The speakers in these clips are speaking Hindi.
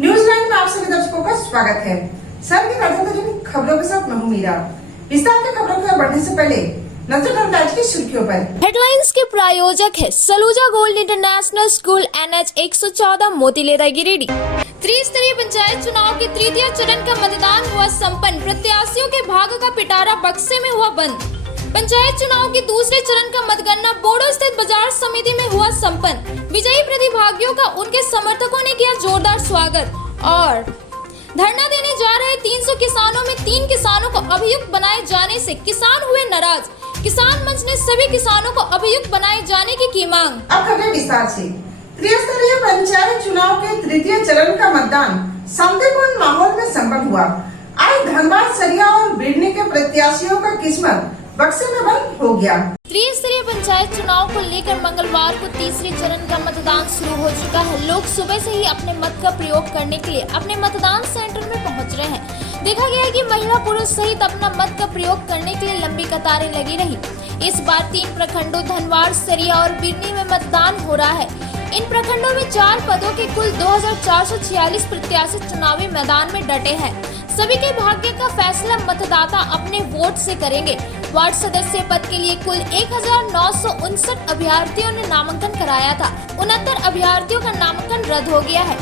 न्यूज़9 में आप सभी दर्शकों का स्वागत है। सर की ताजा खबरों के साथ मैं हूं मीरा। विस्तार की खबरों की ओर बढ़ने से पहले नजर डालते हैं आज की सुर्खियों पर। हेडलाइंस के प्रायोजक है Saluja gold international school NH 114 Motilera Giridih. त्रिस्तरीय पंचायत चुनाव के तृतीय चरण का मतदान हुआ संपन्न। प्रत्याशियों के भाग्य का पिटारा बक्से में हुआ बंद। पंचायत चुनाव के दूसरे चरण का मतगणना बोडो स्थित बाजार समिति में हुआ संपन्न। विजयी प्रतिभागियों का उनके समर्थकों ने किया जोरदार स्वागत। और धरना देने जा रहे 300 किसानों में 3 किसानों को अभियुक्त बनाए जाने से किसान हुए नाराज। किसान मंच ने सभी किसानों को अभियुक्त बनाए जाने की मांग। अब खबरें विस्तार से। त्रिस्तरीय पंचायत चुनाव के तृतीय चरण का मतदान शांतिपूर्ण माहौल में संपन्न हुआ। आज धनबाद, सरिया और बिडनी के प्रत्याशियों का किस्मत बक्से में बंद हो गया। त्रिस्तरीय पंचायत चुनाव को लेकर मंगलवार को तीसरे चरण का मतदान शुरू हो चुका है। लोग सुबह से ही अपने मत का प्रयोग करने के लिए अपने मतदान सेंटर में पहुंच रहे हैं। देखा गया है कि महिला पुरुष सहित अपना मत का प्रयोग करने के लिए लंबी कतारें लगी रही। इस बार 3 प्रखंडों धनबाद, सरिया और बिडनी में मतदान हो रहा है। इन प्रखंडों में 4 पदों के कुल 2446 प्रत्याशी चुनावी मैदान में डटे हैं। सभी के भाग्य का फैसला मतदाता अपने वोट से करेंगे। वार्ड सदस्य पद के लिए कुल 1959 अभ्यर्थियों ने नामांकन कराया था। 69 अभ्यर्थियों का नामांकन रद्द हो गया है।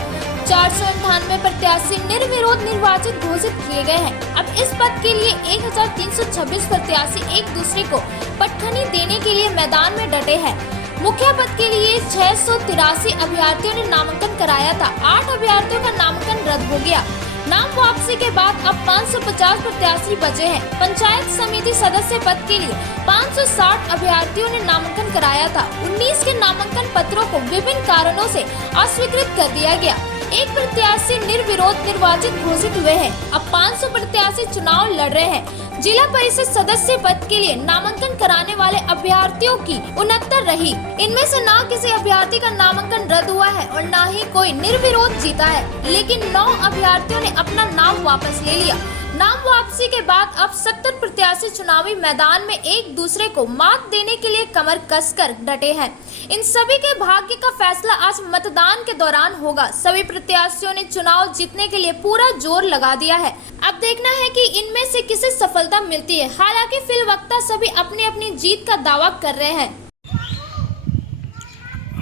498 प्रत्याशी निर्विरोध निर्वाचित घोषित किए गए हैं। अब इस पद के लिए 1326 प्रत्याशी एक दूसरे को पटखनी देने के लिए मैदान में डटे हैं। मुखिया पद के लिए 683 अभ्यर्थियों ने नामांकन कराया था। 8 अभ्यर्थियों का नामांकन रद्द हो गया। नाम वापसी के बाद अब 550 प्रत्याशी बचे हैं। पंचायत समिति सदस्य पद के लिए 560 अभ्यर्थियों ने नामांकन कराया था। 19 के नामांकन पत्रों को विभिन्न कारणों से अस्वीकृत कर दिया गया। एक प्रत्याशी निर्विरोध निर्वाचित घोषित हुए हैं। अब 500 प्रत्याशी चुनाव लड़ रहे हैं। जिला परिषद सदस्य पद के लिए नामांकन कराने वाले अभ्यर्थियों की 69 रही। इनमें से न किसी अभ्यर्थी का नामांकन रद्द हुआ है और न ही कोई निर्विरोध जीता है, लेकिन 9 अभ्यर्थियों ने अपना नाम वापस ले लिया। नाम वापसी के बाद अब 70 प्रत्याशी चुनावी मैदान में एक दूसरे को मात देने के लिए कमर कसकर डटे हैं। इन सभी के भाग्य का फैसला आज मतदान के दौरान होगा। सभी प्रत्याशियों ने चुनाव जीतने के लिए पूरा जोर लगा दिया है। अब देखना है कि इनमें से किसे सफलता मिलती है। हालांकि फिलवक्ता सभी अपनी अपनी जीत का दावा कर रहे हैं।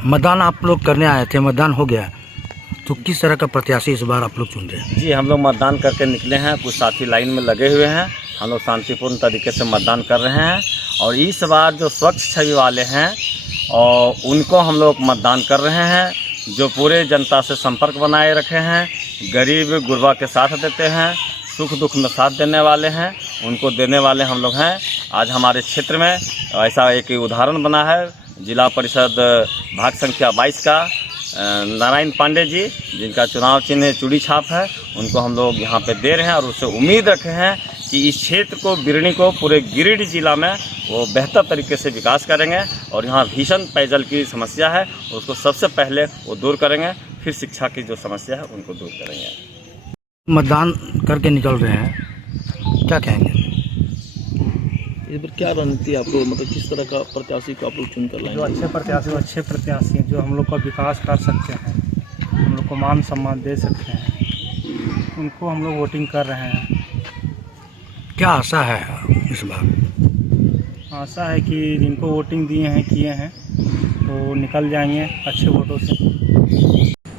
मतदान आप लोग करने आए थे, मतदान हो गया, तो किस तरह का प्रत्याशी इस बार आप लोग चुन रहे हैं? जी, हम लोग मतदान करके निकले हैं। कुछ साथी लाइन में लगे हुए हैं। हम लोग शांतिपूर्ण तरीके से मतदान कर रहे हैं और इस बार जो स्वच्छ छवि वाले हैं और उनको हम लोग मतदान कर रहे हैं, जो पूरे जनता से संपर्क बनाए रखे हैं, गरीब गुरबा के साथ देते हैं, सुख दुख में साथ देने वाले हैं, उनको देने वाले हम लोग हैं। आज हमारे क्षेत्र में ऐसा एक उदाहरण बना है। जिला परिषद भाग संख्या 22 का नारायण पांडे जी, जिनका चुनाव चिन्ह चूड़ी छाप है, उनको हम लोग यहाँ पे दे रहे हैं और उससे उम्मीद रखे हैं कि इस क्षेत्र को, बिरनी को, पूरे गिरिडीह जिला में वो बेहतर तरीके से विकास करेंगे और यहाँ भीषण पेयजल की समस्या है उसको सबसे पहले वो दूर करेंगे, फिर शिक्षा की जो समस्या है उनको दूर करेंगे। मतदान करके निकल रहे हैं, क्या कहेंगे? इस पर क्या रणनीति आप लोग, मतलब किस तरह का प्रत्याशी को आप लोग चुन कर लाएंगे? जो अच्छे प्रत्याशी हैं, जो हम लोग का विकास कर सकते हैं, हम लोग को मान सम्मान दे सकते हैं, उनको हम लोग वोटिंग कर रहे हैं। क्या आशा है इस बार? आशा है कि जिनको वोटिंग किए हैं तो निकल जाएंगे अच्छे वोटों से।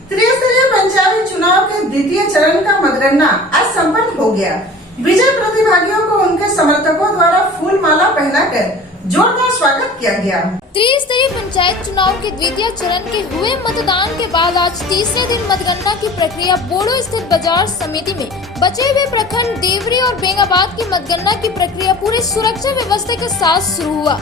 त्रिस्तरीय पंचायत चुनाव के द्वितीय चरण का मतगणना आज संपन्न हो गया। विजय प्रतिभागियों को उनके समर्थकों द्वारा फूल माला पहनाकर जोरदार स्वागत किया गया। त्रिस्तरीय पंचायत चुनाव के द्वितीय चरण के हुए मतदान के बाद आज तीसरे दिन मतगणना की प्रक्रिया बोडो स्थित बाजार समिति में बचे हुए प्रखंड देवरी और बेंगाबाद की मतगणना की प्रक्रिया पूरे सुरक्षा व्यवस्था के साथ शुरू हुआ।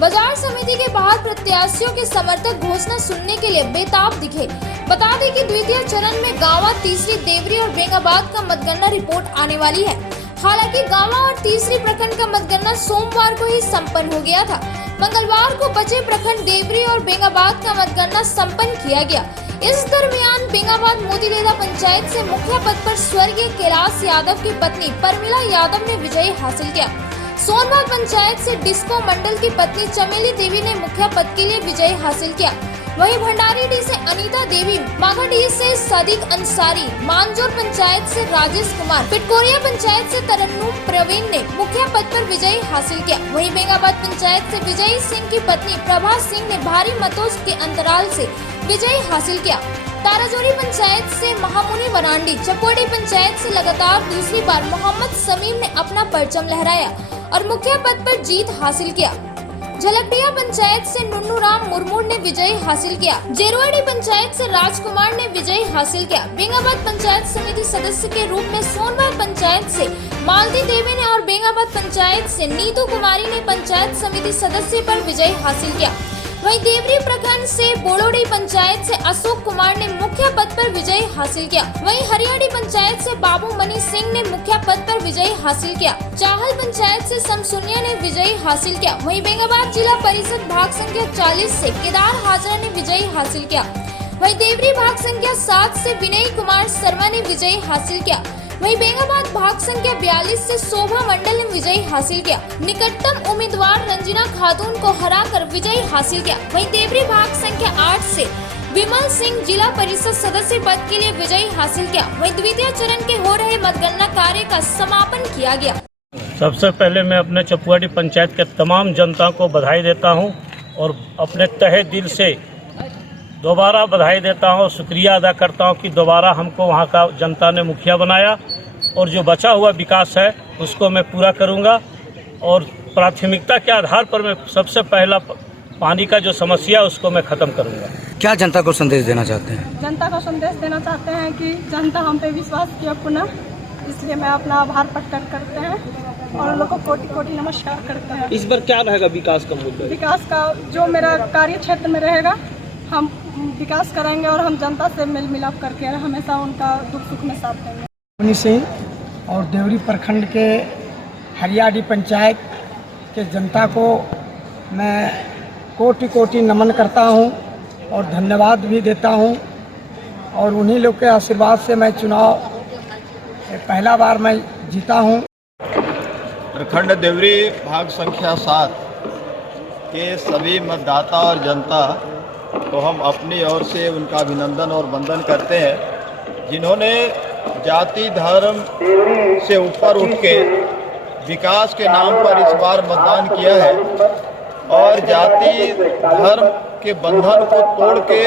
बाजार समिति के बाहर प्रत्याशियों के समर्थक घोषणा सुनने के लिए बेताब दिखे। बता दें कि द्वितीय चरण में गांवा, तीसरी देवरी और बेंगाबाद का मतगणना रिपोर्ट आने वाली है। हालांकि गांवा और तीसरी प्रखंड का मतगणना सोमवार को ही संपन्न हो गया था। मंगलवार को बचे प्रखंड देवरी और बेंगाबाद का मतगणना संपन्न किया गया। इस दरमियान बेंगाबाद मोतीलेरा पंचायत से मुखिया पद पर स्वर्गीय कैलाश यादव की पत्नी परमिला यादव ने विजय हासिल किया। सोनभद्र पंचायत से डिस्को मंडल की पत्नी चमेली देवी ने मुखिया पद के लिए विजय हासिल किया। वहीं भंडारीडीह से अनीता देवी, माघाडीह से सदीक अंसारी, मानजोर पंचायत से राजेश कुमार, पिटकोरिया पंचायत से तरन्नुम प्रवीण ने मुखिया पद पर विजय हासिल किया। वहीं बेंगाबाद पंचायत से विजय सिंह की पत्नी प्रभा सिंह ने भारी मतों के अंतराल से विजय हासिल किया। ताराजोरी पंचायत से महामुनि वरांडी, चपोड़ी पंचायत से लगातार दूसरी बार मोहम्मद समीम ने अपना परचम लहराया और मुखिया पद पर जीत हासिल किया। झलकडिया पंचायत से नुन्नूराम मुर्मू ने विजय हासिल किया। जेरुआडी पंचायत से राजकुमार ने विजय हासिल किया। बेंगाबाद पंचायत समिति सदस्य के रूप में सोनभद्र पंचायत से मालती देवी ने और बेंगाबाद पंचायत से नीतू कुमारी ने पंचायत समिति सदस्य पर विजय हासिल किया। वहीं देवरी प्रखंड से बोड़ोडी पंचायत से अशोक कुमार ने मुखिया पद पर विजय हासिल किया। वहीं हरियाणी पंचायत से बाबू मनी सिंह ने मुखिया पद पर विजय हासिल किया। चाहल पंचायत से समसुनिया ने विजय हासिल किया। वहीं बेंगाबाद जिला परिषद भाग संख्या 40 से केदार हाजरा ने विजय हासिल किया। वहीं देवरी भाग संख्या 7 से विनय कुमार शर्मा ने विजय हासिल किया। वहीं बेंगाबाद भाग संख्या 42 से शोभा मंडल ने विजय हासिल किया। निकटतम उम्मीदवार रंजना खातून को हराकर विजय हासिल किया। वहीं देवरी भाग संख्या 8 से विमल सिंह जिला परिषद सदस्य पद के लिए विजय हासिल किया। वहीं द्वितीय चरण के हो रहे मतगणना कार्य का समापन किया गया। सबसे पहले मैं अपने चपुआडी पंचायत के तमाम जनता को बधाई देता हूं और अपने तहे दिल से दोबारा बधाई देता हूं, शुक्रिया अदा करता हूं कि दोबारा हमको वहां का जनता ने मुखिया बनाया और जो बचा हुआ विकास है उसको मैं पूरा करूंगा और प्राथमिकता के आधार पर मैं सबसे पहला पानी का जो समस्या है उसको मैं ख़त्म करूंगा। क्या जनता को संदेश देना चाहते हैं? जनता को संदेश देना चाहते हैं कि जनता हम पे विश्वास किया पुनः, इसलिए मैं अपना आभार प्रकट करते हैं और लोगों को कोटि कोटि नमस्कार करते हैं। इस बार क्या रहेगा विकास का मुद्दा? विकास का जो मेरा कार्य क्षेत्र में रहेगा हम विकास करेंगे और हम जनता से मेल मिलाप करके हमेशा उनका दुख सुख में साथ देंगे। मनी सिंह और देवरी प्रखंड के हरियाणी पंचायत के जनता को मैं कोटि कोटि नमन करता हूं और धन्यवाद भी देता हूं और उन्हीं लोग के आशीर्वाद से मैं चुनाव पहला बार मैं जीता हूं। प्रखंड देवरी भाग संख्या 7 के सभी मतदाता और जनता तो हम अपनी ओर से उनका अभिनंदन और वंदन करते हैं जिन्होंने जाति धर्म से ऊपर उठ के विकास के नाम पर इस बार मतदान किया है और जाति धर्म के बंधन को तोड़ के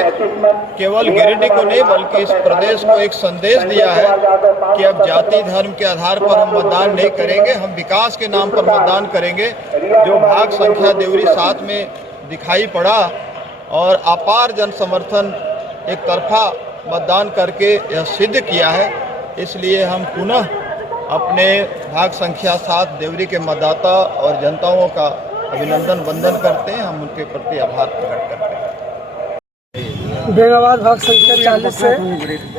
केवल गिरिडीह को नहीं बल्कि इस प्रदेश को एक संदेश दिया है कि अब जाति धर्म के आधार पर हम मतदान नहीं करेंगे, हम विकास के नाम पर मतदान करेंगे। जो भाग संख्या देवरी 7 में दिखाई पड़ा और अपार जन समर्थन एक तरफा मतदान करके यह सिद्ध किया है, इसलिए हम पुनः अपने भाग संख्या 7 देवरी के मतदाता और जनताओं का अभिनंदन वंदन करते हैं, हम उनके प्रति आभार प्रकट करते हैं। बेंगाबाद भाग संख्या 40 से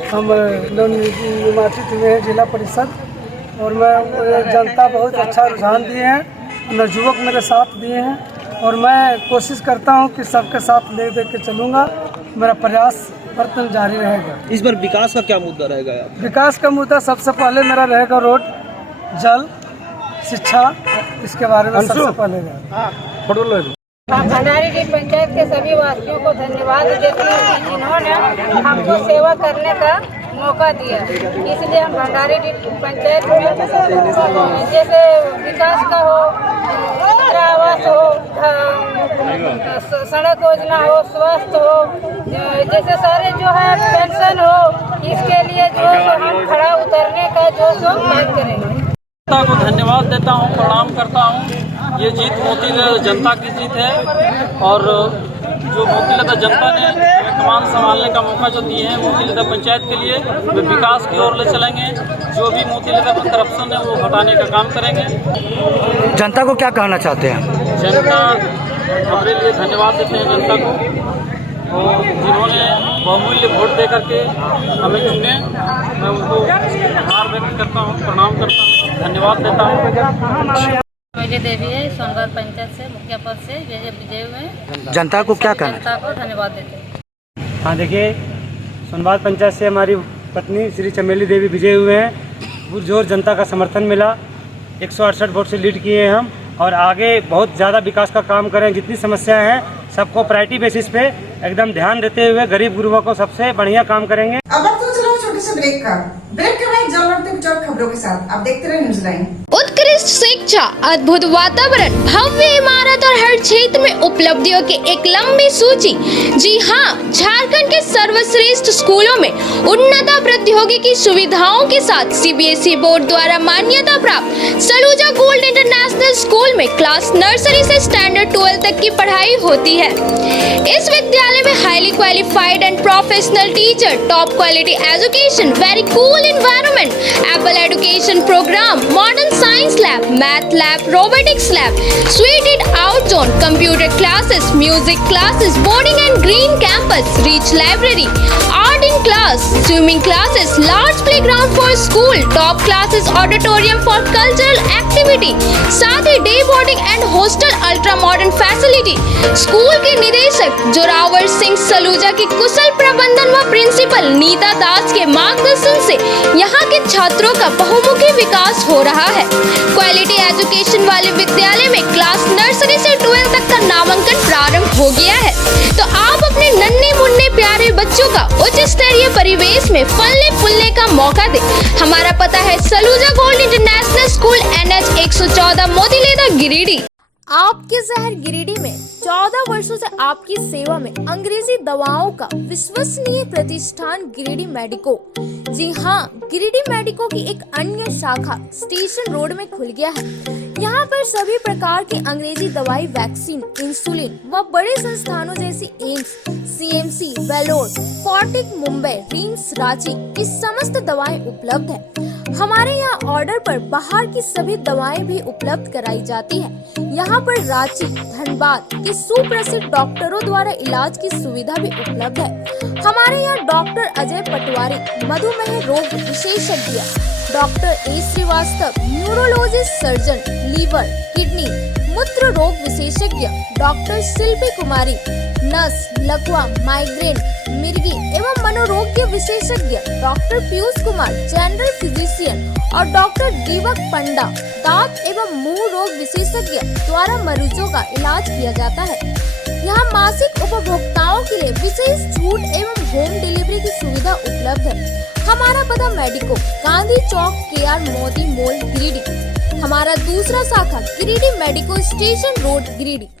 हम नवनिर्वाचित हुए हैं जिला परिषद और मैं जनता बहुत अच्छा रुझान दिए हैं, नवयुवक मेरे साथ दिए हैं और मैं कोशिश करता हूं कि सबके साथ ले दे के चलूँगा। मेरा प्रयास प्रयत्न जारी रहेगा। इस बार विकास का क्या मुद्दा रहेगा? विकास का मुद्दा सबसे पहले मेरा रहेगा रोड, जल, शिक्षा, इसके बारे में सबसे पहले रहेगा। भंडारीडीह पंचायत के सभी वासियों को धन्यवाद देती हूँ जिन्होंने हमको सेवा करने का मौका दिया। इसलिए हम भंडारीडीह पंचायत में जैसे विकास का हो, इंदिरा आवास हो, सड़क योजना हो, स्वास्थ्य हो, जैसे सारे जो है पेंशन हो, इसके लिए जो हम खड़ा उतरने का जो मांग करेंगे। जनता को धन्यवाद देता हूं, प्रणाम करता हूं। ये जीत मोती जनता की जीत है और जो मोतीलता जनता ने कमान संभालने का मौका जो दिए हैं मोतीलता पंचायत के लिए, वे विकास की ओर ले चलेंगे। जो भी मोतीलता पर करप्शन है वो हटाने का काम करेंगे। जनता को क्या कहना चाहते हैं? जनता हमारे लिए धन्यवाद देते हैं जनता को और जिन्होंने बहुमूल्य वोट दे करके हमें चुने, मैं उनको आभार व्यक्त करता हूँ, प्रणाम करता हूँ, धन्यवाद देता हूँ। विजय देवी है, सोनभद्र पंचायत से मुखिया पद से विजय हुए। जनता को क्या कहना? जनता को धन्यवाद देते हैं। हाँ देखिए, सोनभद्र पंचायत से हमारी पत्नी श्री चमेली देवी विजय हुए हैं। पुरजोर जनता का समर्थन मिला, 168 वोट से लीड किए हैं हम और आगे बहुत ज़्यादा विकास का काम करें। जितनी समस्याएं हैं सबको प्रायोरिटी बेसिस पे एकदम ध्यान देते हुए गरीब गुरुओं को सबसे बढ़िया काम करेंगे। अब वक्त तो चलो छोटे से ब्रेक का। ब्रेक के बाद जान लौटते कुछ और खबरों के साथ। आप देखते रहे न्यूज लाइन। उत्कृष्ट शिक्षा, अद्भुत वातावरण, भव्य इमारत और हर क्षेत्र में उपलब्धियों की एक लंबी सूची। जी हाँ, झारखंड के सर्वश्रेष्ठ स्कूलों में उन्नत प्रौद्योगिकी सुविधाओं के साथ सीबीएसई बोर्ड द्वारा मान्यता प्राप्त सलूजा गोल्ड इंटरनेशनल स्कूल में क्लास नर्सरी से स्टैंडर्ड 12 तक की पढ़ाई होती है। इस विद्यालय में highly qualified and professional teacher, top quality education, very cool environment, able education program, modern science lab, math lab, robotics lab, seated out zone, computer classes, music classes, boarding and green campus, rich library, art in class, swimming classes, large playground for school, top classes, auditorium for cultural activity, साथ ही day boarding and hostel, ultra modern facility. School के निदेशक जोरावर सिंह सलूजा की कुशल प्रबंधन व प्रिंसिपल नीता दास के मार्गदर्शन से यहाँ के छात्रों का बहुमुखी विकास हो रहा है। क्वालिटी एजुकेशन वाले विद्यालय में क्लास नर्सरी से 12 तक का नामांकन प्रारंभ हो गया है, तो आप अपने नन्हे मुन्ने प्यारे बच्चों का उच्च स्तरीय परिवेश में फलने फूलने का मौका दें। हमारा पता है Saluja gold international school, NH 114, Motileda, Giridih. आपके शहर गिरिडीह में 14 वर्षों से आपकी सेवा में अंग्रेजी दवाओं का विश्वसनीय प्रतिष्ठान गिरिडीह मेडिको। जी हाँ, गिरिडीह मेडिको की एक अन्य शाखा स्टेशन रोड में खुल गया है। यहाँ पर सभी प्रकार की अंग्रेजी दवाई, वैक्सीन, इंसुलिन व बड़े संस्थानों जैसी AIIMS, CMC, Vellore, Fortis Mumbai, RIMS Ranchi की समस्त दवाएं उपलब्ध है। हमारे यहाँ ऑर्डर पर बाहर की सभी दवाएं भी उपलब्ध कराई जाती है। यहाँ पर रांची, धनबाद के सुप्रसिद्ध डॉक्टरों द्वारा इलाज की सुविधा भी उपलब्ध है। हमारे यहाँ डॉक्टर अजय पटवारी, मधुमेह रोग विशेषज्ञ, doctor A Srivastava, neurologist surgeon, liver, kidney, मूत्र रोग विशेषज्ञ, डॉक्टर शिल्पी कुमारी, नस, लकवा, माइग्रेन, मिर्गी एवं मनोरोग्य विशेषज्ञ, doctor Piyush Kumar, general physician और डॉक्टर दीपक पंडा, दांत एवं मुंह रोग विशेषज्ञ द्वारा मरीजों का इलाज किया जाता है। यहाँ मासिक उपभोक्ताओं के लिए विशेष छूट एवं होम डिलीवरी की सुविधा उपलब्ध है। हमारा पता मेडिको, गांधी चौक, KR मोदी मॉल, गिरिडीह। हमारा दूसरा शाखा Giridih medico, station road, Giridih.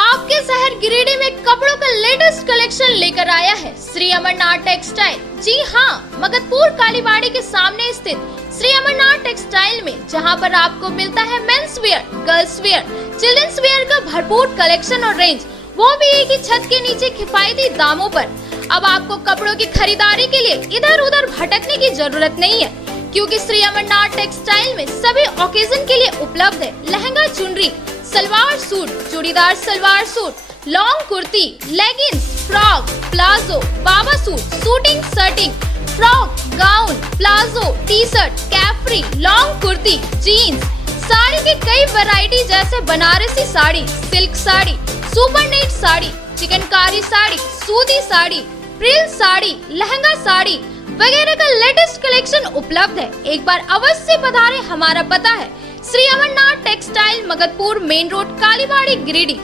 आपके शहर गिरिडीह में कपड़ों का लेटेस्ट कलेक्शन लेकर आया है श्री अमरनाथ टेक्सटाइल। जी हाँ, मगधपुर कालीबाड़ी के सामने स्थित श्री अमरनाथ टेक्सटाइल में, जहां पर आपको मिलता है men's wear, girls wear, children's wear का भरपूर कलेक्शन और रेंज, वो भी एक ही छत के नीचे किफायती दामों पर। अब आपको कपड़ों की खरीदारी के लिए इधर उधर भटकने की जरूरत नहीं है, क्योंकि श्री अमरनाथ टेक्सटाइल में सभी ओकेजन के लिए उपलब्ध है lehenga, chunri, salwar suit, churidar salwar suit, long kurti, leggings, frock, palazzo, बाबा suit, suiting, shirting, frock, gown, palazzo, T shirt, capri, long kurti, jeans, sari की कई वैरायटी जैसे Banarasi sari, silk sari, super net sari, chikankari sari, सूती साड़ी, प्रिल साड़ी, लहंगा साड़ी वगैरह का लेटेस्ट कलेक्शन उपलब्ध है। एक बार अवश्य पधारें। हमारा पता है Shri Amarnath textile, Magadhpur main road, Kalibari, Giridih.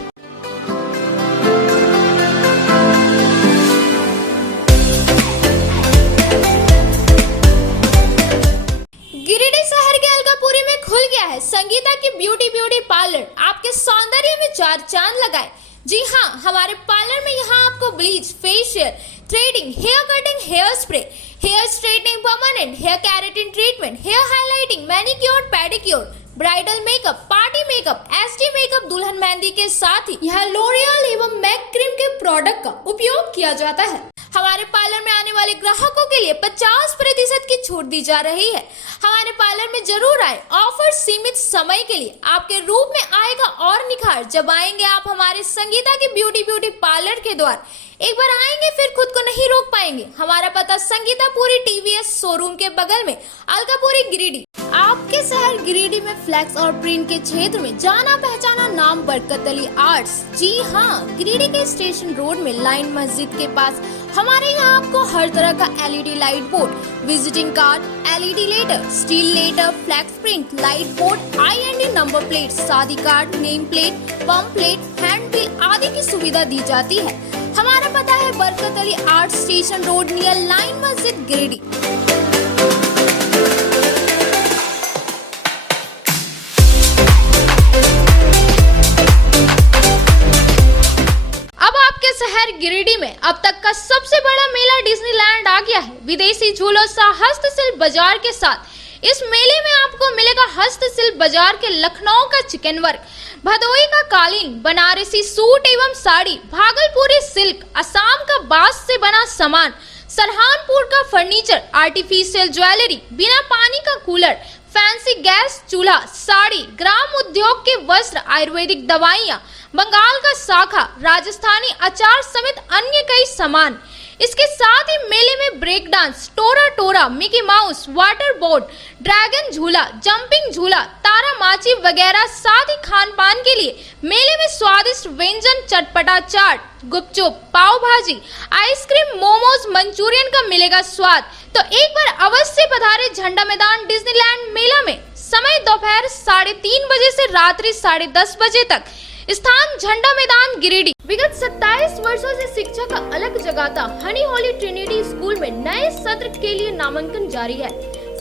Giridih शहर के अलकापुरी में खुल गया है संगीता की ब्यूटी पार्लर। आपके सौंदर्य में चार चांद लगाए। जी हाँ, हमारे पार्लर में यहाँ आपको bleach, facial, threading, hair cutting, hair spray, hair straightening, permanent hair keratin treatment, hair highlighting, manicure, pedicure, bridal makeup, party makeup, SD makeup, दुल्हन मेहंदी के साथ ही यहाँ लोरियल एवं मैक क्रीम के प्रोडक्ट का उपयोग किया जाता है। हमारे पार्लर में आने वाले ग्राहकों के लिए 50% की छूट दी जा रही है। हमारे पार्लर में जरूर आए। ऑफर सीमित समय के लिए। आपके रूप में आएगा और निखार जब आएंगे आप हमारे संगीता की ब्यूटी पार्लर के द्वार। एक बार आएंगे फिर खुद को नहीं रोक पाएंगे। हमारा पता संगीतापुरी TVS शोरूम के बगल में, अलकापुरी, गिरिडीह। आपके शहर गिरिडीह में फ्लैक्स और प्रिंट के क्षेत्र में जाना पहचाना नाम बरकत अली आर्ट्स। जी हाँ, गिरिडीह के स्टेशन रोड में लाइन मस्जिद के पास हमारे यहाँ आपको हर तरह का LED light board, visiting card, LED letter, steel letter, flex print, light board, IND number plate, शादी card, name plate, pump plate, hand bill आदि की सुविधा दी जाती है। हमारा पता है Barkat Ali art station road near line मस्जिद गिरिडीह। शहर गिरिडीह में अब तक का सबसे बड़ा मेला डिज्नीलैंड आ गया है। विदेशी झूलों सा हस्तशिल्प बाजार के साथ इस मेले में आपको मिलेगा हस्तशिल्प बाजार के लखनऊ का चिकन वर्क, भदोही का कालीन, बनारसी सूट एवं साड़ी, भागलपुरी सिल्क, असम का बांस से बना सामान, सरहानपुर का फर्नीचर, आर्टिफिशियल ज्वेलरी, बिना पानी का कूलर, फैंसी गैस चूल्हा, साड़ी, ग्राम उद्योग के वस्त्र, आयुर्वेदिक दवाइयाँ, बंगाल का शाखा, राजस्थानी अचार समेत अन्य कई सामान। इसके साथ ही मेले में break dance, Tora Tora, Mickey Mouse, water board, dragon झूला, जंपिंग झूला, तारा माची वगैरह। साथ ही खान पान के लिए मेले में स्वादिष्ट व्यंजन, चटपटा चाट, गुपचुप, पाव भाजी, आइसक्रीम, मोमोज, मंचूरियन का मिलेगा स्वाद। तो एक बार अवश्य पधारे झंडा मैदान डिज्नीलैंड मेला में। समय दोपहर 3:30 बजे से रात्रि 10:30 बजे तक। स्थान झंडा मैदान गिरिडीह। विगत 27 वर्षों से शिक्षा का अलग जगाता हनी होली ट्रिनिटी स्कूल में नए सत्र के लिए नामांकन जारी है।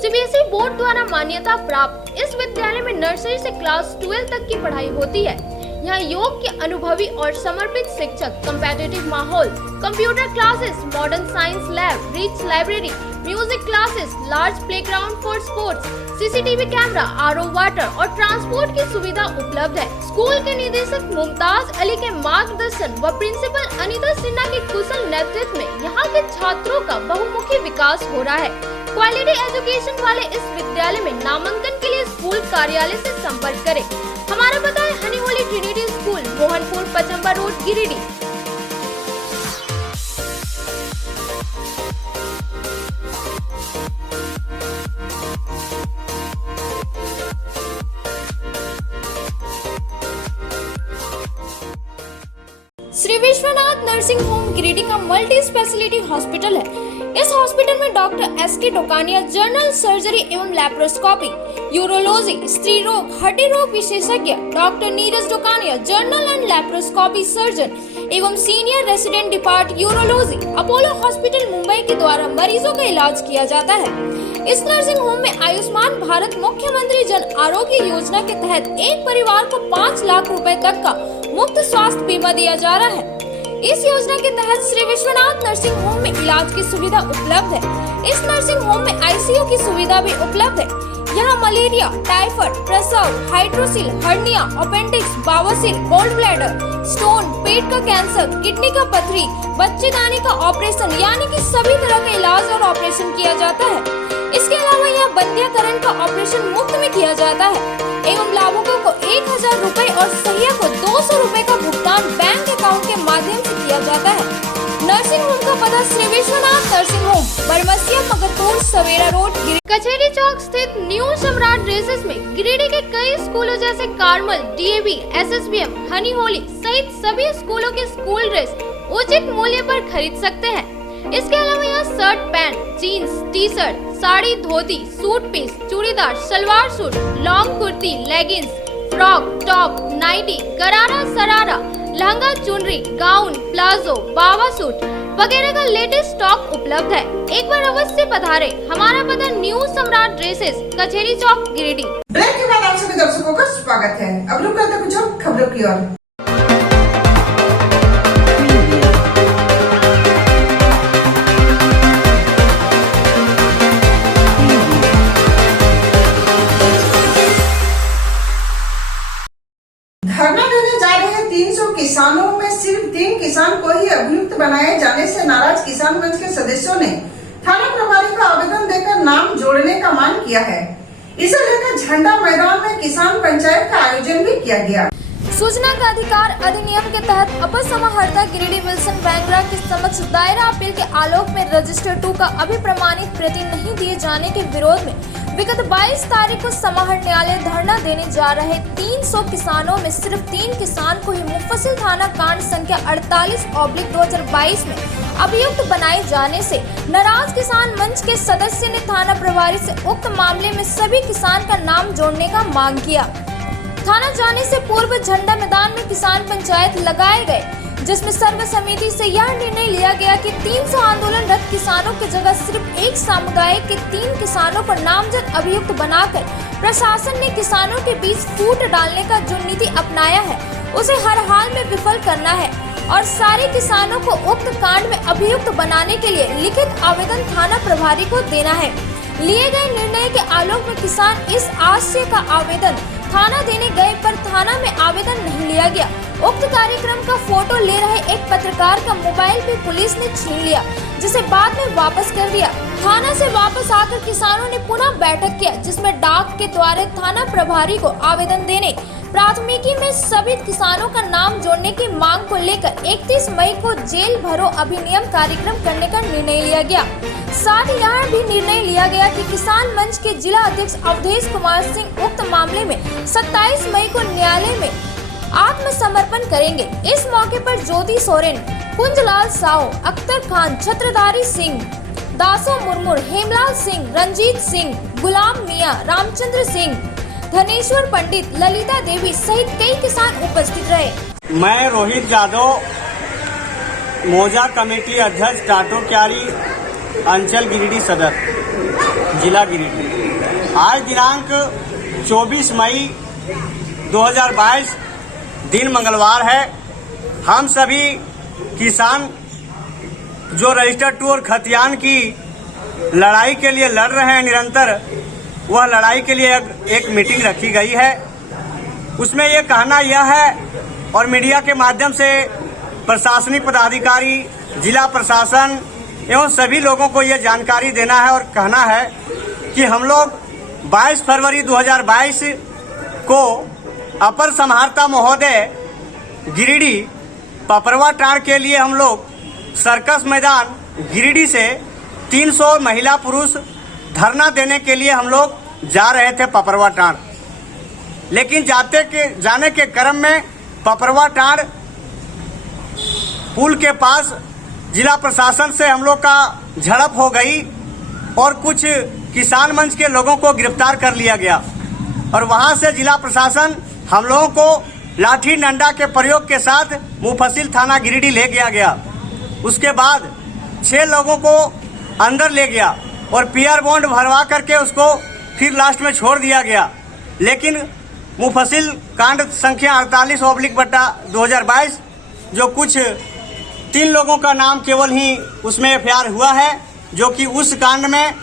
सीबीएसई बोर्ड द्वारा मान्यता प्राप्त इस विद्यालय में नर्सरी से क्लास 12 तक की पढ़ाई होती है। यहाँ योग के अनुभवी और समर्पित शिक्षक, कम्पेटिटिव माहौल, computer classes, modern science lab, rich library, music classes, large playground for sports, CCTV camera, RO water और ट्रांसपोर्ट की सुविधा उपलब्ध है। स्कूल के निदेशक मुमताज अली के मार्गदर्शन व प्रिंसिपल अनीता सिन्हा के कुशल नेतृत्व में यहाँ के छात्रों का बहुमुखी विकास हो रहा है। क्वालिटी एजुकेशन वाले इस विद्यालय में नामांकन के लिए स्कूल कार्यालय से संपर्क करें। हमारा पता है Honey Holy Trinity School, Mohanpur, Pachamba road, Giridih. Shri Vishwanath nursing home Giridih का मल्टी स्पेशलिटी हॉस्पिटल है। इस हॉस्पिटल में doctor S K. Dokania general surgery एवं लैप्रोस्कोपी, यूरोलॉजी, स्त्री रोग, हड्डी रोग विशेषज्ञ, doctor Neeraj Dokania general and laparoscopy surgeon एवं senior resident depart urology, Apollo hospital Mumbai के द्वारा मरीजों का इलाज किया जाता है। इस नर्सिंग होम में आयुष्मान भारत मुख्यमंत्री जन आरोग्य योजना के तहत एक परिवार को 5 लाख रुपए तक का मुफ्त स्वास्थ्य बीमा दिया जा रहा है। इस योजना के तहत श्री विश्वनाथ नर्सिंग होम में इलाज की सुविधा उपलब्ध है। इस नर्सिंग होम में आईसीयू की सुविधा भी उपलब्ध है। यहाँ मलेरिया, टाइफाइड, प्रसव, हाइड्रोसिल, हर्निया, अपेंडिक्स, बावसीर, गोल्ड ब्लैडर, स्टोन, पेट का कैंसर, किडनी का पथरी, बच्चेदानी का ऑपरेशन यानी कि सभी तरह का इलाज और ऑपरेशन किया जाता है। इसके अलावा यहाँ बंध्याकरण का ऑपरेशन मुफ्त में किया जाता है एवं लाभुकों को 1000 रुपए और सहिया को 200 रुपए का भुगतान बैंक अकाउंट के माध्यम से किया जाता है। नर्सिंग होम का पता श्री विश्वनाथ नर्सिंग होम, बरमसिया, मगरपुर, सवेरा रोड, कचहरी चौक स्थित न्यू सम्राट ड्रेसेस में गिरिडीह के कई स्कूलों जैसे कार्मल, डीएवी, एसएसबीएम, हनी होली सहित सभी स्कूलों के स्कूल ड्रेस उचित मूल्य पर खरीद सकते हैं। इसके अलावा यहाँ shirt, pant, jeans, T shirt, sari, dhoti, suit piece, churidar, salwar suit, long kurti, leggings, frock, top, nightie, gharara, sharara, lehenga, चुनरी, गाउन, प्लाजो, बाबा सूट वगैरह का लेटेस्ट स्टॉक उपलब्ध है। एक बार अवश्य पधारे। हमारा पता न्यू सम्राट ड्रेसेस, कचहरी चौक, गिरिडीह। ब्रेक के बाद आप सभी दर्शकों का स्वागत है। अब रुक करते कुछ और खबरों की ओर। धरना देने जा रहे 300 किसानों में सिर्फ 3 किसान को ही अभियुक्त बनाए जाने से नाराज किसान मंच के सदस्यों ने थाना प्रभारी को आवेदन देकर नाम जोड़ने का मांग किया है। इसे लेकर झंडा मैदान में किसान पंचायत का आयोजन भी किया गया। सूचना का अधिकार अधिनियम के तहत अपर समाहर्ता गिरिडीह विल्सन बैंगरा के समक्ष दायरा अपील के आलोक में रजिस्टर 2 का अभिप्रमाणित प्रति नहीं दिए जाने के विरोध में विगत 22 तारीख को समाहर्ता न्यायालय धरना देने जा रहे 300 किसानों में सिर्फ 3 किसान को ही मुफस्सिल थाना कांड संख्या 48/2022 में अभियुक्त बनाए जाने से नाराज किसान मंच के सदस्य ने थाना प्रभारी से उक्त मामले में सभी किसान का नाम जोड़ने का मांग किया। थाना जाने से पूर्व झंडा मैदान में किसान पंचायत लगाए गए। जिसमें सर्वसम्मति से यह निर्णय लिया गया कि 300 आंदोलनरत किसानों की जगह सिर्फ एक समुदाय के 3 किसानों को नामजद अभियुक्त बनाकर प्रशासन ने किसानों के बीच फूट डालने का जो नीति अपनाया है उसे हर हाल में विफल करना है और सारे किसानों को उक्त कांड में अभियुक्त बनाने के लिए लिखित आवेदन थाना प्रभारी को देना है। लिए गए निर्णय के आलोक में किसान इस आशय का आवेदन थाना देने गए पर थाना में आवेदन नहीं लिया गया। उक्त कार्यक्रम का फोटो ले रहे एक पत्रकार का मोबाइल भी पुलिस ने छीन लिया, जिसे बाद में वापस कर दिया। थाना से वापस आकर किसानों ने पुनः बैठक किया, जिसमें डाक के द्वारा थाना प्रभारी को आवेदन देने, प्राथमिकी में सभी किसानों का नाम जोड़ने की मांग को लेकर 31 मई को जेल भरो अभिनियम कार्यक्रम करने का निर्णय लिया गया। साथ ही यहाँ भी निर्णय लिया गया कि किसान मंच के जिला अध्यक्ष अवधेश कुमार सिंह उक्त मामले में 27 मई को न्यायालय में आत्मसमर्पण करेंगे। इस मौके पर ज्योति सोरेन, कुंजलाल साव, अख्तर खान, छत्रधारी सिंह, दासो मुर्मू, हेमलाल सिंह, रंजीत सिंह, गुलाम मियां, रामचंद्र सिंह, धनेश्वर पंडित, ललिता देवी सहित कई किसान उपस्थित रहे। मैं रोहित यादव, मौजा कमेटी अध्यक्ष टाटो क्यारी अंचल गिरिडीह सदर, जिला गिरिडीह। आज दिनांक 24 मई 2022 दिन मंगलवार है। हम सभी किसान जो रजिस्टर 2 और खतियान की लड़ाई के लिए लड़ रहे हैं निरंतर, वह लड़ाई के लिए एक मीटिंग रखी गई है। उसमें ये कहना यह है और मीडिया के माध्यम से प्रशासनिक पदाधिकारी, जिला प्रशासन एवं सभी लोगों को ये जानकारी देना है और कहना है कि हम लोग 22 फरवरी 2022 को अपर समाहर्ता महोदय गिरिडीह पपरवा टाड़ के लिए हम लोग सर्कस मैदान गिरिडीह से 300 महिला पुरुष धरना देने के लिए हम लोग जा रहे थे पपरवा टाड़। लेकिन जाने के क्रम में पपरवा टाड़ पुल के पास जिला प्रशासन से हम लोग का झड़प हो गई और कुछ किसान मंच के लोगों को गिरफ्तार कर लिया गया और वहां से जिला प्रशासन हम लोगों को लाठी डंडा के प्रयोग के साथ मुफस्सिल थाना गिरिडीह ले गया। उसके बाद 6 लोगों को अंदर ले गया और पीआर बॉन्ड भरवा करके उसको फिर लास्ट में छोड़ दिया गया। लेकिन मुफस्सिल कांड संख्या 48/2022 जो कुछ 3 लोगों का नाम केवल ही उसमें एफआईआर हुआ है, जो कि उस कांड में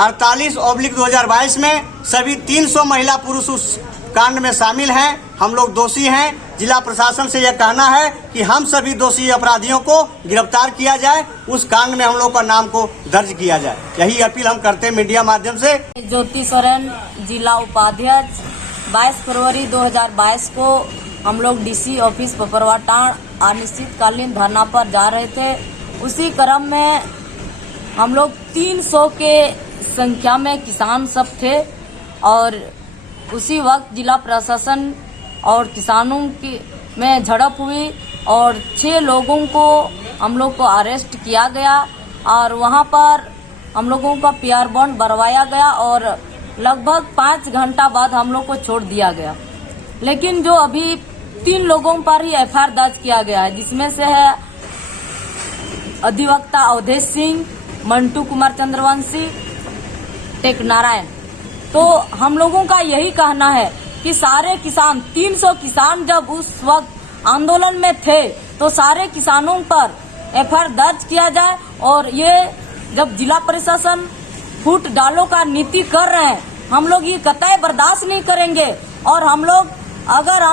48/2022 में सभी 300 महिला पुरुष उस कांड में शामिल हैं। हम लोग दोषी हैं। जिला प्रशासन से यह कहना है कि हम सभी दोषी अपराधियों को गिरफ्तार किया जाए, उस कांड में हम लोग का नाम को दर्ज किया जाए। यही अपील हम करते हैं मीडिया माध्यम से। ज्योति सोरेन, जिला उपाध्यक्ष। 22 फरवरी 2022 को हम लोग डीसी ऑफिस पपरवा टाड़ अनिश्चितकालीन धरना पर जा रहे थे। उसी क्रम में हम लोग 300 के संख्या में किसान सब थे और उसी वक्त जिला प्रशासन और किसानों की में झड़प हुई और 6 लोगों को हम लोग को अरेस्ट किया गया और वहां पर हम लोगों का पीआर बॉन्ड भरवाया गया और लगभग 5 घंटा बाद हम लोग को छोड़ दिया गया। लेकिन जो अभी 3 लोगों पर ही एफआईआर दर्ज किया गया है, जिसमें से है अधिवक्ता अवधेश सिंह, मंटू कुमार चंद्रवंशी, टेक नारायण। तो हम लोगों का यही कहना है कि सारे किसान 300 किसान जब उस वक्त आंदोलन में थे तो सारे किसानों पर एफआईआर दर्ज किया जाए और ये जब जिला प्रशासन फूट डालो का नीति कर रहे हैं, हम लोग ये कतई बर्दाश्त नहीं करेंगे और हम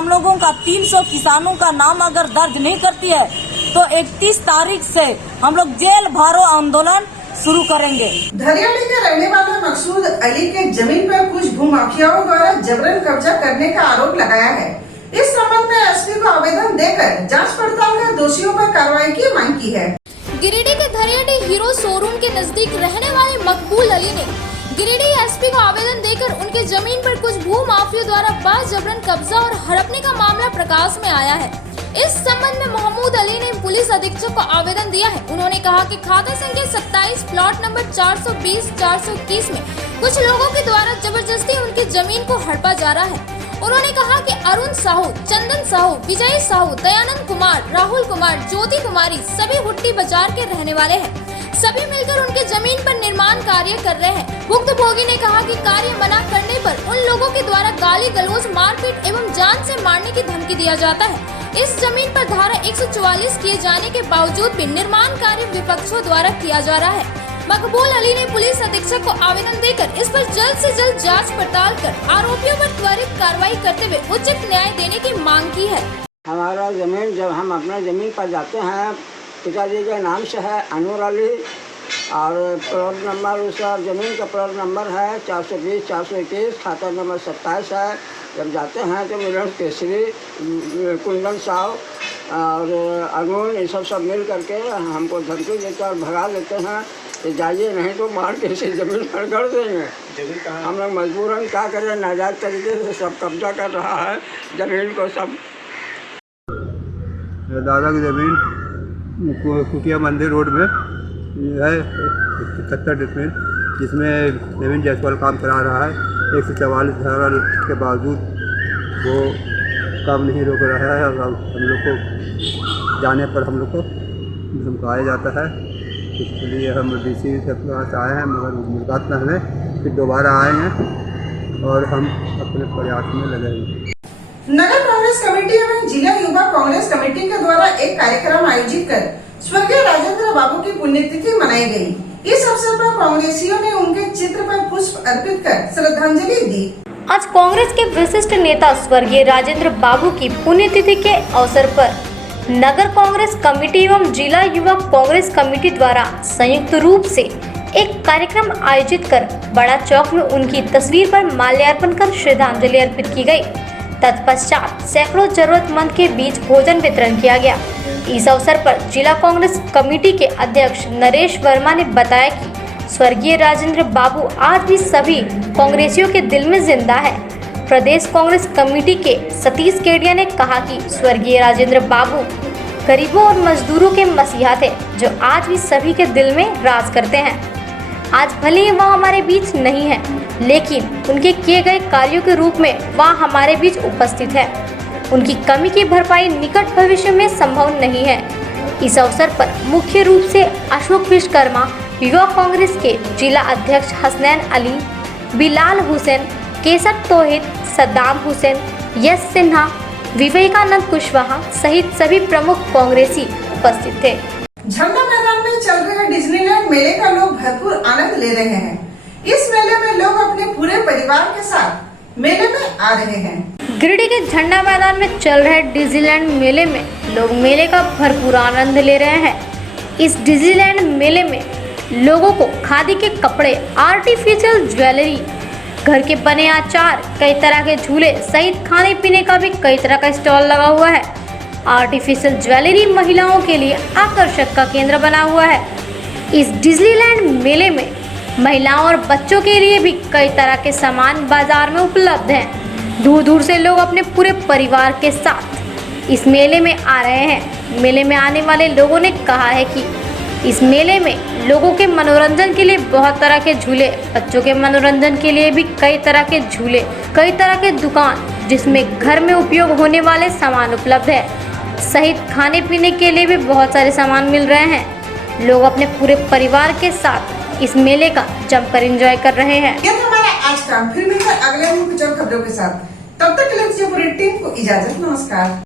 लोगों का 300 किसानों का नाम अगर दर्ज नहीं करती है तो 31 तारीख से हम लोग जेल भरो आंदोलन शुरू करेंगे। धरियाली के रहने वाले मकसूद अली के जमीन पर कुछ भूमाफियाओं द्वारा जबरन कब्जा करने का आरोप लगाया है। इस संबंध में एसपी को आवेदन देकर जांच पड़ताल कर दोषियों पर कार्रवाई की मांग की है। गिरिडीह के धरियाली हीरो शोरूम के नजदीक रहने वाले मकबूल अली ने गिरिडीह एसपी को आवेदन देकर उनके जमीन पर कुछ भूमाफियों द्वारा बाजबरन कब्जा और हड़पने का मामला प्रकाश में आया है। इस संबंध में मोहम्मद अली ने पुलिस अधीक्षक को आवेदन दिया है। उन्होंने कहा कि खाता संख्या 27 प्लॉट नंबर 420-421 में कुछ लोगों के द्वारा जबरदस्ती उनकी जमीन को हड़पा जा रहा है उन्होंने कहा कि अरुण साहू, चंदन साहू, विजय साहू, दयानंद कुमार, राहुल कुमार, ज्योति कुमारी सभी हुट्टी बाजार के रहने वाले हैं। सभी मिलकर उनके जमीन पर निर्माण कार्य कर रहे हैं। भुक्तभोगी ने कहा कि कार्य मना करने पर उन लोगों के द्वारा गाली गलौज, मारपीट एवं जान से मारने की धमकी दिया जाता है। इस जमीन पर धारा 144 किए जाने के बावजूद भी निर्माण कार्य विपक्षों द्वारा किया जा रहा है। मकबूल अली ने पुलिस अधीक्षक को आवेदन देकर इस पर जल्द से जल्द जांच पड़ताल कर आरोपियों पर त्वरित कार्रवाई करते हुए उचित न्याय देने की मांग की है। हमारा ज़मीन, जब हम अपना ज़मीन पर जाते हैं, पिताजी के नाम से है अनूर अली, और प्लॉट नंबर, उसका ज़मीन का प्लॉट नंबर है 420, 421, खाता नंबर 27 है। जब जाते हैं तो मिलन केसरी, कुंदन साहु और अरुण, ये सब मिल करके हमको धमकी देकर भगा देते हैं कि जाइए, नहीं तो मार के इसे ज़मीन पर कर देंगे। हम लोग मजबूरन क्या करें, नाजायज़ तरीके से सब कब्जा कर रहा है ज़मीन को। सब दादा की ज़मीन कुटिया मंदिर रोड में है 71 डिसमिल, जिसमें नवीन जायसवाल काम करा रहा है। 144 धारा के बावजूद वो काम नहीं रोक रहा है, और हम लोग को जाने पर हम लोग को धमकाया जाता है। इसलिए हम DC से पास आए हैं, मगर मुलाकात न हमें, फिर दोबारा आए हैं और हम अपने प्रयास में लगे हैं। नगर कांग्रेस कमेटी एवं जिला युवा कांग्रेस कमेटी के द्वारा एक कार्यक्रम आयोजित कर स्वर्गीय राजेंद्र बाबू की पुण्यतिथि मनाई गई। इस अवसर पर कांग्रेसियों ने उनके चित्र पर पुष्प अर्पित कर श्रद्धांजलि दी। आज कांग्रेस के विशिष्ट नेता स्वर्गीय राजेंद्र बाबू की पुण्यतिथि के अवसर पर नगर कांग्रेस कमेटी एवं जिला युवा कांग्रेस कमेटी द्वारा संयुक्त रूप से एक कार्यक्रम आयोजित कर बड़ा चौक में उनकी तस्वीर पर माल्यार्पण कर श्रद्धांजलि अर्पित की गई। तत्पश्चात सैकड़ों जरूरतमंद के बीच भोजन वितरण किया गया। इस अवसर पर जिला कांग्रेस कमेटी के अध्यक्ष नरेश वर्मा ने बताया कि स्वर्गीय राजेंद्र बाबू आज भी सभी कांग्रेसियों के दिल में जिंदा है। प्रदेश कांग्रेस कमेटी के सतीश केडिया ने कहा कि स्वर्गीय राजेंद्र बाबू गरीबों और मजदूरों के मसीहा थे, जो आज भी सभी के दिल में राज करते हैं। आज भले ही वह हमारे बीच नहीं है, लेकिन उनके किए गए कार्यों के रूप में वह हमारे बीच उपस्थित है। उनकी कमी की भरपाई निकट भविष्य में संभव नहीं है। इस अवसर पर मुख्य रूप से अशोक विश्वकर्मा, युवा कांग्रेस के जिला अध्यक्ष हसनैन अली, बिलाल हुसैन, केसर तोहिद, सद्दाम हुसैन, यश सिन्हा, विवेकानंद कुशवाहा सहित सभी प्रमुख कांग्रेसी उपस्थित थे। झंडा मैदान में चल रहे डिज्नीलैंड मेले का लोग भरपूर आनंद ले रहे हैं। इस मेले में लोग अपने पूरे परिवार के साथ मेले में आ रहे हैं। गिरिडीह के झंडा मैदान में चल रहे डिज्नीलैंड मेले में लोग मेले का भरपूर आनंद ले रहे हैं। इस डिज्नीलैंड मेले में लोगों को खादी के कपड़े, आर्टिफिशियल ज्वेलरी, घर के बने अचार, कई तरह के झूले सहित खाने पीने का भी कई तरह का स्टॉल लगा हुआ है। आर्टिफिशियल ज्वेलरी महिलाओं के लिए आकर्षक का केंद्र बना हुआ है। इस डिज्नीलैंड मेले में महिलाओं और बच्चों के लिए भी कई तरह के सामान बाजार में उपलब्ध हैं। दूर दूर से लोग अपने पूरे परिवार के साथ इस मेले में आ रहे हैं। मेले में आने वाले लोगों ने कहा है कि इस मेले में लोगों के मनोरंजन के लिए बहुत तरह के झूले, बच्चों के मनोरंजन के लिए भी कई तरह के झूले, कई तरह के दुकान जिसमें घर में उपयोग होने वाले सामान उपलब्ध है, सहित खाने पीने के लिए भी बहुत सारे सामान मिल रहे हैं। लोग अपने पूरे परिवार के साथ इस मेले का जमकर एंजॉय कर रहे हैं। ये था हमारा आज का, फिर मिलकर अगले दिन कुछ और खबरों के साथ। तब तक के लिए पूरी टीम को इजाजत, नमस्कार।